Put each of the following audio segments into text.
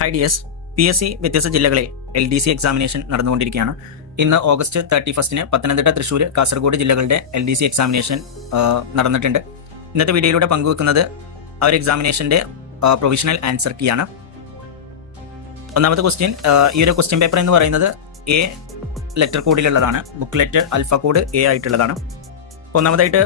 High ഡിയസ്, PSC വ്യത്യസ്ത ജില്ലകളിൽ LDC examination നടന്നുകൊണ്ടിരിക്കുകയാണ്. ഇന്ന് ഓഗസ്റ്റ് 31 പത്തനംതിട്ട, തൃശ്ശൂർ, കാസർഗോഡ് ജില്ലകളുടെ LDC എക്സാമിനേഷൻ നടന്നിട്ടുണ്ട്. ഇന്നത്തെ വീഡിയോയിലൂടെ പങ്കുവെക്കുന്നത് ആ ഒരു എക്സാമിനേഷൻ്റെ പ്രൊവിഷണൽ ആൻസർ കീ ആണ്. ഒന്നാമത്തെ ക്വസ്റ്റ്യൻ, ഈ ഒരു ക്വസ്റ്റ്യൻ പേപ്പർ എന്ന് പറയുന്നത് A ലെറ്റർ കോഡിലുള്ളതാണ്. Book letter alpha code A ആയിട്ടുള്ളതാണ്. ഒന്നാമതായിട്ട്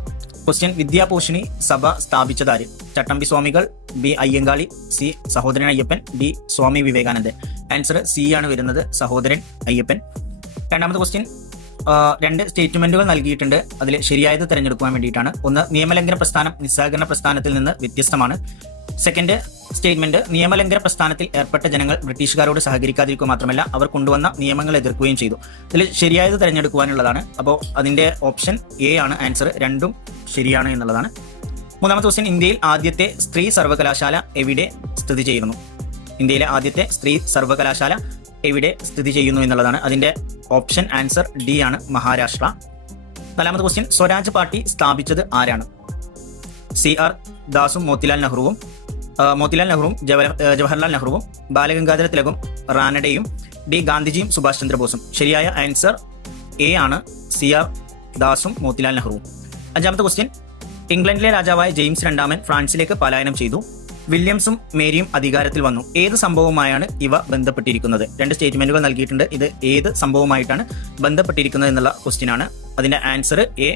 ക്വസ്റ്റ്യൻ, വിദ്യാപോഷിണി സഭ സ്ഥാപിച്ചതാര്? ചട്ടമ്പി സ്വാമികൾ, B Ayyankali, C Sahodaran Ayyappan, D സ്വാമി വിവേകാനന്ദൻ. ആൻസർ C ആണ് വരുന്നത്, സഹോദരൻ അയ്യപ്പൻ. രണ്ടാമത്തെ ക്വസ്റ്റ്യൻ, രണ്ട് സ്റ്റേറ്റ്മെന്റുകൾ നൽകിയിട്ടുണ്ട്. അതിൽ ശരിയായത് തിരഞ്ഞെടുക്കുവാൻ വേണ്ടിയിട്ടാണ്. ഒന്ന്, നിയമലംഘന പ്രസ്ഥാനം നിസ്സഹകരണ പ്രസ്ഥാനത്തിൽ നിന്ന് വ്യത്യസ്തമാണ്. സെക്കൻഡ് സ്റ്റേറ്റ്മെന്റ്, നിയമലംഘന പ്രസ്ഥാനത്തിൽ ഏർപ്പെട്ട ജനങ്ങൾ ബ്രിട്ടീഷുകാരോട് സഹകരിക്കാതിരിക്കുക മാത്രമല്ല അവർ കൊണ്ടുവന്ന നിയമങ്ങൾ എതിർക്കുകയും ചെയ്തു. ഇതിൽ ശരിയായത് തിരഞ്ഞെടുക്കുവാനുള്ളതാണ്. അപ്പോൾ അതിന്റെ ഓപ്ഷൻ A ആണ് ആൻസർ. രണ്ടും ശരിയാണ് എന്നുള്ളതാണ്. മൂന്നാമത്തെ ക്വസ്റ്റ്യൻ, ഇന്ത്യയിൽ ആദ്യത്തെ സ്ത്രീ സർവകലാശാല എവിടെ സ്ഥിതി ചെയ്യുന്നു? ഇന്ത്യയിലെ ആദ്യത്തെ സ്ത്രീ സർവകലാശാല എവിടെ സ്ഥിതി ചെയ്യുന്നു എന്നുള്ളതാണ്. അതിന്റെ ഓപ്ഷൻ ആൻസർ D ആണ്, മഹാരാഷ്ട്ര. നാലാമത്തെ ക്വസ്റ്റ്യൻ, സ്വരാജ് പാർട്ടി സ്ഥാപിച്ചത് ആരാണ്? CR ദാസും മോത്തിലാൽ നെഹ്റുവും, ജവഹർലാൽ നെഹ്റുവും, ബാലഗംഗാധര തിലകും, റാനഡെയും, D ഗാന്ധിജിയും സുഭാഷ് ചന്ദ്രബോസും. ശരിയായ ആൻസർ A ആണ്, CR ദാസും മോത്തിലാൽ നെഹ്റുവും. അഞ്ചാമത്തെ ക്വസ്റ്റ്യൻ, ഇംഗ്ലണ്ടിലെ രാജാവായ ജെയിംസ് രണ്ടാമൻ ഫ്രാൻസിലേക്ക് പലായനം ചെയ്തു. വില്യംസും മേരിയും അധികാരത്തിൽ വന്നു. ഏത് സംഭവവുമായാണ് ഇവ ബന്ധപ്പെട്ടിരിക്കുന്നത്? രണ്ട് സ്റ്റേറ്റ്മെന്റുകൾ നൽകിയിട്ടുണ്ട്. ഇത് ഏത് സംഭവമായിട്ടാണ് ബന്ധപ്പെട്ടിരിക്കുന്നത് എന്നുള്ള ക്വസ്റ്റ്യൻ ആണ്. അതിന്റെ answer A,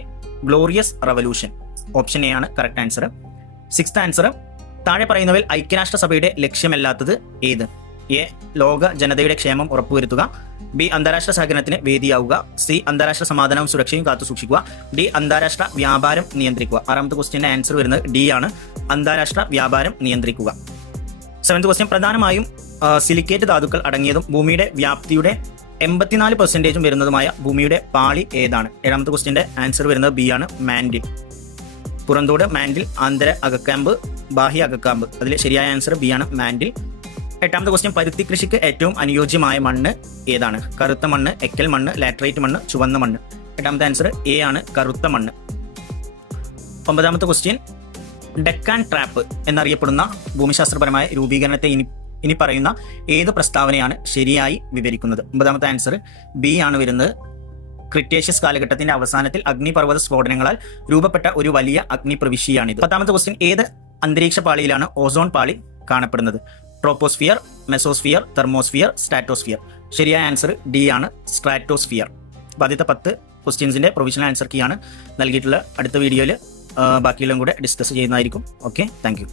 glorious revolution. Option A ആണ് കറക്റ്റ് ആൻസർ. സിക്സ്ത് ആൻസർ, താഴെ പറയുന്നവയിൽ ഐക്യരാഷ്ട്രസഭയുടെ ലക്ഷ്യമല്ലാത്തത് ഏത്? A ലോക ജനതയുടെ ക്ഷേമം ഉറപ്പുവരുത്തുക, B അന്താരാഷ്ട്ര സഹകരണത്തിന് വേദിയാവുക, C അന്താരാഷ്ട്ര സമാധാനവും സുരക്ഷയും കാത്തുസൂക്ഷിക്കുക, D അന്താരാഷ്ട്ര വ്യാപാരം നിയന്ത്രിക്കുക. ആറാമത്തെ ക്വസ്റ്റ്യന്റെ ആൻസർ വരുന്നത് D ആണ്, അന്താരാഷ്ട്ര വ്യാപാരം നിയന്ത്രിക്കുക. സെവൻത് ക്വസ്റ്റ്യൻ, പ്രധാനമായും സിലിക്കേറ്റ് ധാതുക്കൾ അടങ്ങിയതും ഭൂമിയുടെ വ്യാപ്തിയുടെ 84% വരുന്നതുമായ ഭൂമിയുടെ പാളി ഏതാണ്? ഏഴാമത്തെ ക്വസ്റ്റ്യന്റെ ആൻസർ വരുന്നത് B ആണ്, മാൻഡിൽ. പുറന്തോട്, മാൻഡിൽ, ആന്തര അകക്കാമ്പ്, ബാഹ്യ അകക്കാമ്പ്. അതിൽ ശരിയായ ആൻസർ B ആണ്, മാൻഡിൽ. എട്ടാമത്തെ ക്വസ്റ്റ്യൻ, പരുത്തി കൃഷിക്ക് ഏറ്റവും അനുയോജ്യമായ മണ്ണ് ഏതാണ്? കറുത്ത മണ്ണ്, എക്കൽ മണ്ണ്, ലാറ്ററൈറ്റ് മണ്ണ്, ചുവന്ന മണ്ണ്. എട്ടാമത്തെ ആൻസർ A ആണ്, കറുത്ത മണ്ണ്. ഒമ്പതാമത്തെ ക്വസ്റ്റ്യൻ, ഡെക്കാൻ ട്രാപ്പ് എന്നറിയപ്പെടുന്ന ഭൂമിശാസ്ത്രപരമായ രൂപീകരണത്തെ ഇനി പറയുന്ന ഏത് പ്രസ്താവനയാണ് ശരിയായി വിവരിക്കുന്നത്? ഒമ്പതാമത്തെ ആൻസർ B ആണ് വരുന്നത്, ക്രിറ്റേഷ്യസ് കാലഘട്ടത്തിന്റെ അവസാനത്തിൽ അഗ്നിപർവ്വത സ്ഫോടനങ്ങളാൽ രൂപപ്പെട്ട ഒരു വലിയ അഗ്നിപ്രവിശ്യയാണിത്. പത്താമത്തെ ക്വസ്റ്റ്യൻ, ഏത് അന്തരീക്ഷ പാളിയിലാണ് ഓസോൺ പാളി കാണപ്പെടുന്നത്? Troposphere, mesosphere, thermosphere, stratosphere. ശരിയായ ആൻസർ D ആണ്, സ്ട്രാറ്റോസ്ഫിയർ. ആദ്യത്തെ 10 ക്വസ്റ്റ്യൻസിന്റെ പ്രൊവിഷണൽ ആൻസർ കീ ആണ് നൽകിയിട്ടുള്ള. അടുത്ത വീഡിയോയിൽ ബാക്കിയെല്ലാം കൂടെ ഡിസ്കസ് ചെയ്യുന്നതായിരിക്കും. Okay, thank you.